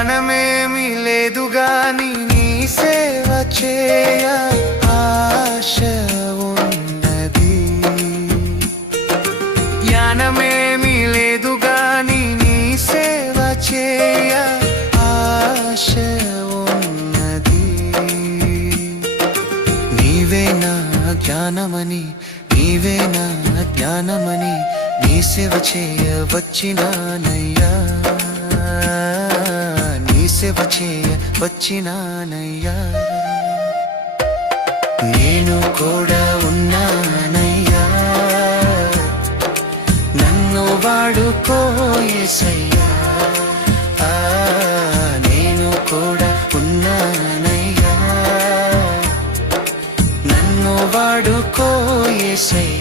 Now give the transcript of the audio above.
జ్ఞానమేమి లేదు గాని నీ సేవ చేయ ఆశ ఉన్నది. జ్ఞానమేమి లేదు గాని నీ సేవ చేయ ఆశ ఉన్నది. నీవే నా జ్ఞానమని, నీవే నా జ్ఞానమని నీ సేవ చేయ వచ్చినానయ్యా, నీ సేవ చేయ వచ్చినానయ్యా. నేను కూడా ఉన్నానయ్యా, నన్ను వాడుకో యేసయ్యా. నేను కూడా ఉన్నానయ్యా, నన్ను వాడుకో యేసయ్యా.